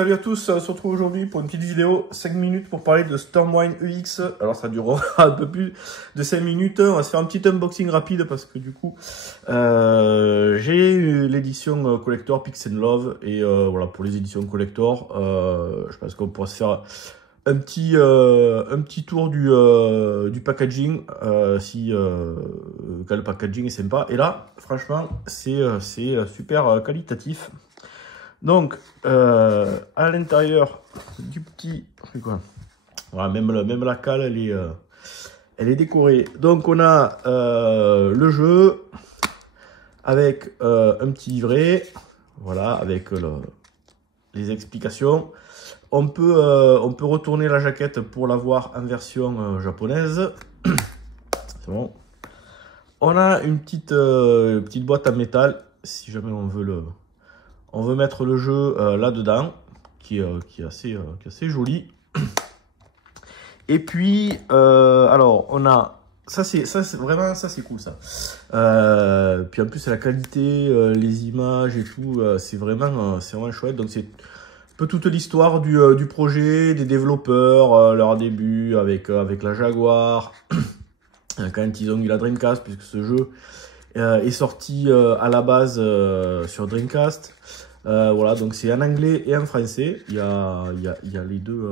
Salut à tous, on se retrouve aujourd'hui pour une petite vidéo 5 minutes pour parler de Stormwind EX. Alors ça durera un peu plus de 5 minutes, on va se faire un petit unboxing rapide parce que du coup j'ai eu l'édition collector Pix & Love et voilà, pour les éditions collector je pense qu'on pourra se faire un petit tour du packaging si quand le packaging est sympa. Et là franchement c'est super qualitatif. Donc, à l'intérieur du petit... Quoi, voilà, même la cale, elle est décorée. Donc, on a le jeu avec un petit livret. Voilà, avec les explications. On peut retourner la jaquette pour l'avoir en version japonaise. C'est bon. On a une petite boîte en métal, si jamais on veut mettre le jeu là-dedans, qui est assez joli. Et puis, alors, on a... Ça, c'est vraiment, ça, c'est cool, ça. Puis en plus, la qualité, les images et tout, c'est vraiment chouette. Donc, c'est un peu toute l'histoire du projet, des développeurs, leur début avec la Jaguar, quand ils ont eu la Dreamcast, puisque ce jeu est sorti à la base sur Dreamcast. Voilà, donc c'est en anglais et en français. Il y a les deux.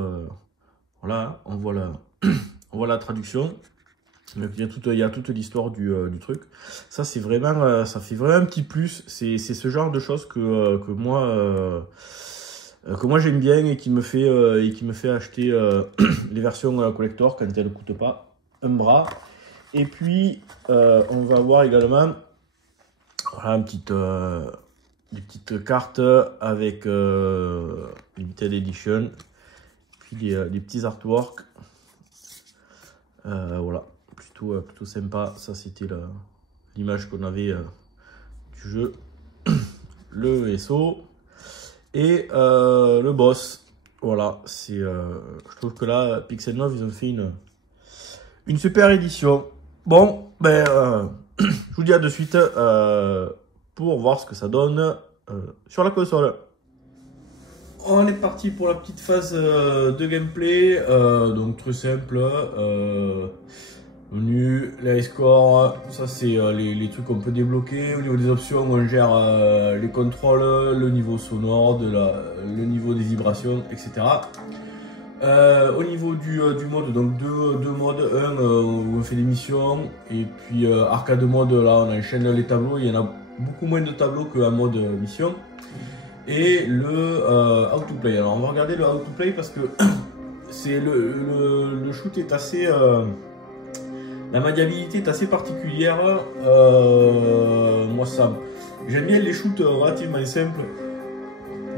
Voilà, on voit la traduction. Donc, il y a toute l'histoire du truc. Ça, c'est vraiment, ça fait vraiment un petit plus. C'est ce genre de choses que moi j'aime bien et qui me fait acheter les versions collector quand elles ne coûtent pas un bras. Et puis, on va avoir également voilà, des petites cartes avec Limited Edition, puis des petits artworks. Voilà, plutôt sympa. Ça, c'était l'image qu'on avait du jeu, le vaisseau et le boss. Voilà, je trouve que là, Pix & Love, ils ont fait une super édition. Bon, ben, je vous dis à de suite pour voir ce que ça donne sur la console. On est parti pour la petite phase de gameplay, donc très simple. Menu, les scores, ça c'est les trucs qu'on peut débloquer. Au niveau des options, on gère les contrôles, le niveau sonore, le niveau des vibrations, etc. Au niveau du mode, donc deux modes, un où on fait des missions et puis arcade mode, là on enchaîne les tableaux, il y en a beaucoup moins de tableaux qu'en mode mission. Et le how to play, alors on va regarder le how to play parce que c'est le shoot est assez, la maniabilité est assez particulière. Moi j'aime bien les shoots relativement simples.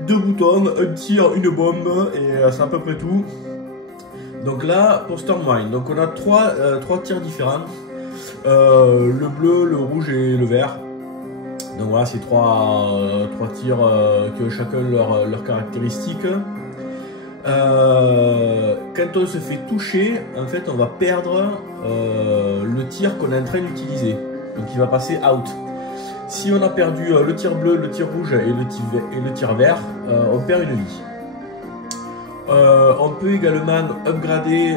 2 boutons, un tir, une bombe et c'est à peu près tout. Donc là pour Stormwind, donc on a trois tirs différents, le bleu, le rouge et le vert. Donc voilà, c'est trois tirs qui ont chacun leurs caractéristiques. Quand on se fait toucher, en fait on va perdre le tir qu'on est en train d'utiliser, donc il va passer out. Si on a perdu le tir bleu, le tir rouge et le tir vert, on perd une vie. On peut également upgrader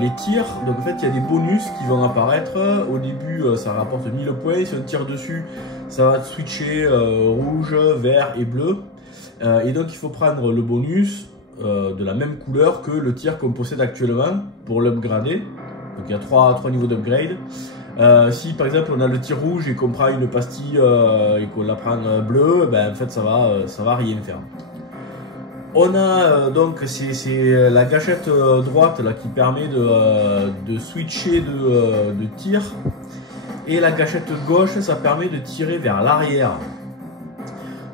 les tirs. Donc en fait il y a des bonus qui vont apparaître. Au début ça rapporte 1000 points. Si on tire dessus, ça va switcher rouge, vert et bleu. Et donc il faut prendre le bonus de la même couleur que le tir qu'on possède actuellement pour l'upgrader. Donc il y a trois niveaux d'upgrade. Si par exemple on a le tir rouge et qu'on prend une pastille et qu'on la prend bleue, ben en fait ça va rien faire. On a donc c'est la gâchette droite là qui permet de switcher de tir, et la gâchette gauche ça permet de tirer vers l'arrière.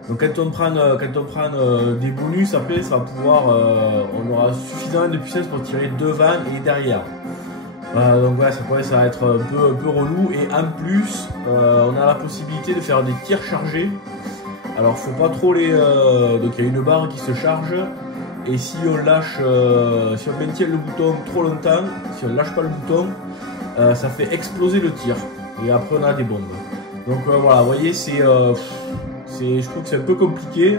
Donc quand on prend des bonus, après ça va pouvoir on aura suffisamment de puissance pour tirer devant et derrière. Donc ouais, ça va être un peu relou, et en plus on a la possibilité de faire des tirs chargés. Alors faut pas trop donc il y a une barre qui se charge, et si on lâche, si on maintient le bouton trop longtemps, si on lâche pas le bouton, ça fait exploser le tir, et après on a des bombes. Donc voilà, vous voyez, je trouve que c'est un peu compliqué.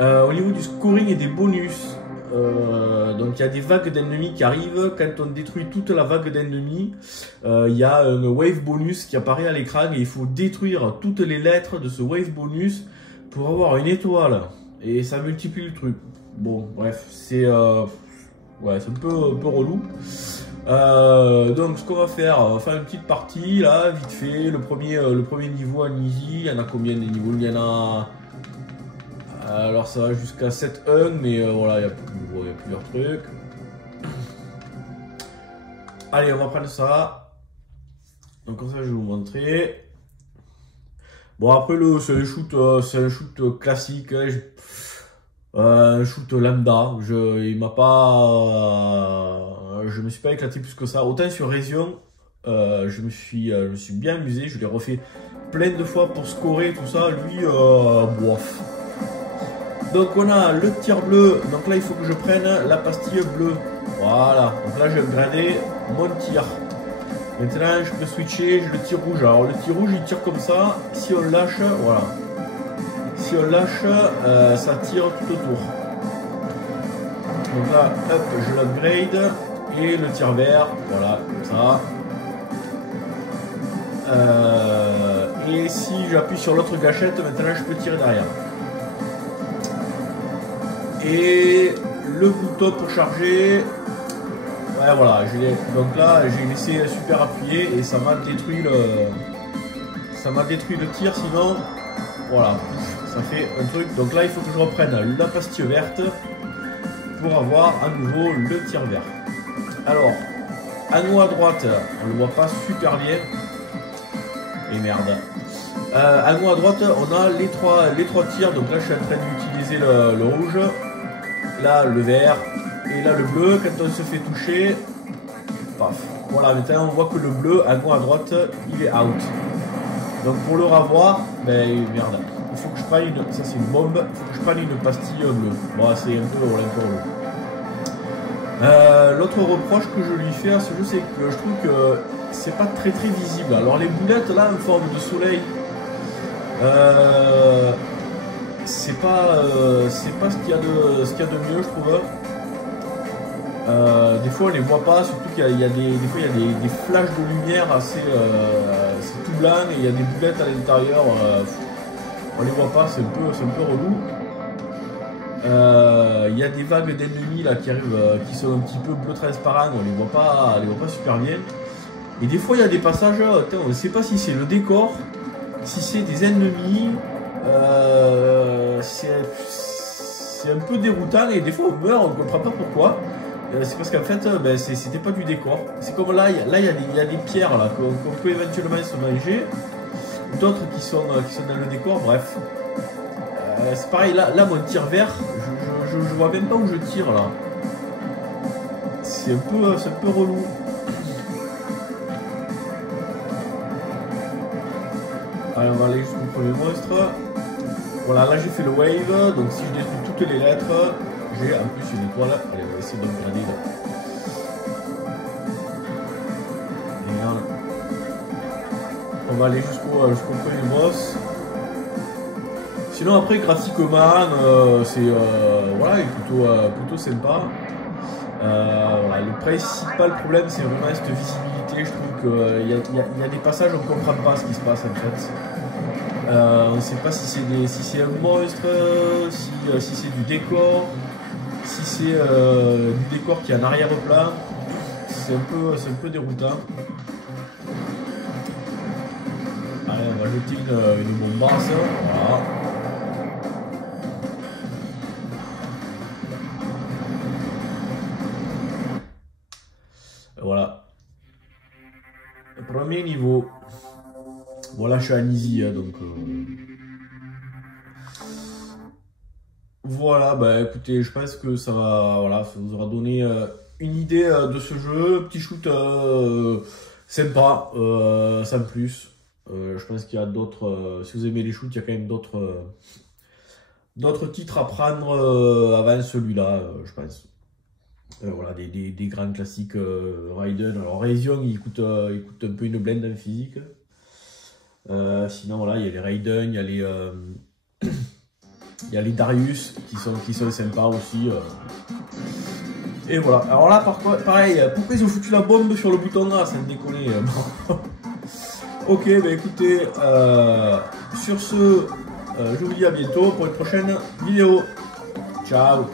Au niveau du scoring et des bonus, donc il y a des vagues d'ennemis qui arrivent. Quand on détruit toute la vague d'ennemis, il y a un wave bonus qui apparaît à l'écran et il faut détruire toutes les lettres de ce wave bonus pour avoir une étoile. Et ça multiplie le truc. Bon, bref, c'est ouais, c'est un peu relou. Donc ce qu'on va faire, on va faire une petite partie là, vite fait. Le premier niveau en easy, il y en a combien de niveaux? Il y en a... Alors ça va jusqu'à 7-1, mais voilà, il y a plusieurs trucs. Allez, on va prendre ça. Donc comme ça, je vais vous montrer. Bon, après, c'est un shoot classique. Hein, un shoot lambda. Je me suis pas éclaté plus que ça. Autant sur Résion, je me suis bien amusé. Je l'ai refait plein de fois pour scorer tout ça. Lui, bof. Donc on a le tir bleu, donc là il faut que je prenne la pastille bleue. Voilà, donc là j'ai upgradé mon tir. Maintenant je peux switcher, j'ai le tir rouge. Alors le tir rouge il tire comme ça, si on lâche, voilà. Si on lâche, ça tire tout autour. Donc là, hop, je l'upgrade. Et le tir vert, voilà, comme ça. Et si j'appuie sur l'autre gâchette, maintenant je peux tirer derrière. Et le bouton pour charger, ouais voilà, donc là j'ai laissé super appuyé et ça m'a détruit le tir, sinon voilà, ça fait un truc. Donc là il faut que je reprenne la pastille verte pour avoir à nouveau le tir vert. Alors, à nous à droite, on le voit pas super bien. Et merde. À nous à droite, on a les trois tirs. Donc là je suis en train d'utiliser le rouge. Là le vert et là le bleu. Quand on se fait toucher, paf. Voilà, maintenant on voit que le bleu à nous à droite il est out. Donc pour le revoir, ben merde, il faut que je prenne une, ça c'est une bombe, il faut que je prenne une pastille bleue. Bon, c'est un peu relou. L'autre reproche que je lui fais à ce jeu, c'est que je trouve que c'est pas très visible. Alors les boulettes là en forme de soleil, c'est pas ce qu'il y a de mieux, je trouve. Des fois on les voit pas, surtout qu'il y a des fois il y a des flashs de lumière assez c'est tout blanc et il y a des boulettes à l'intérieur, on les voit pas, c'est un peu relou. Il y a des vagues d'ennemis là qui arrivent, qui sont un petit peu bleu transparent, on les voit pas super bien. Et des fois il y a des passages, on ne sait pas si c'est le décor, si c'est des ennemis, c'est un peu déroutant et des fois on meurt, on ne comprend pas pourquoi. C'est parce qu'en fait, c'était pas du décor. C'est comme là, il y a des pierres là qu'on peut éventuellement se manger, d'autres qui sont dans le décor. Bref, c'est pareil. Là, mon tir vert, je vois même pas où je tire là. C'est un peu relou. Allez, on va aller jusqu'au premier monstre. Voilà, là j'ai fait le wave, donc si je détruis toutes les lettres, j'ai en plus une étoile. Allez, on va essayer d'upgrader là. Et là, on va aller jusqu'au premier boss. Sinon après graphiquement, c'est voilà, il est plutôt sympa. Voilà, le principal problème c'est vraiment cette visibilité. Je trouve qu'il y a des passages où on ne comprend pas ce qui se passe en fait. On ne sait pas si c'est un monstre, si c'est du décor, si c'est du décor qui est en arrière-plan. C'est un peu déroutant. Allez, on va jeter une bombasse. Voilà. Voilà. Le premier niveau. Voilà, je suis à easy, hein, donc... Voilà, bah écoutez, je pense que ça va, voilà, ça vous aura donné une idée de ce jeu. Petit shoot sympa, sans plus. Je pense qu'il y a d'autres, si vous aimez les shoots, il y a quand même d'autres titres à prendre avant celui-là, je pense. Voilà, des grands classiques Raiden. Alors Raison, il coûte un peu une blende en physique. Sinon voilà, il y a les Raiden, il y a les Il y a les Darius qui sont sympas aussi. Et voilà. Alors là, pareil, pourquoi ils ont foutu la bombe sur le bouton A, sans déconner. Ok, bah écoutez, sur ce, je vous dis à bientôt pour une prochaine vidéo. Ciao.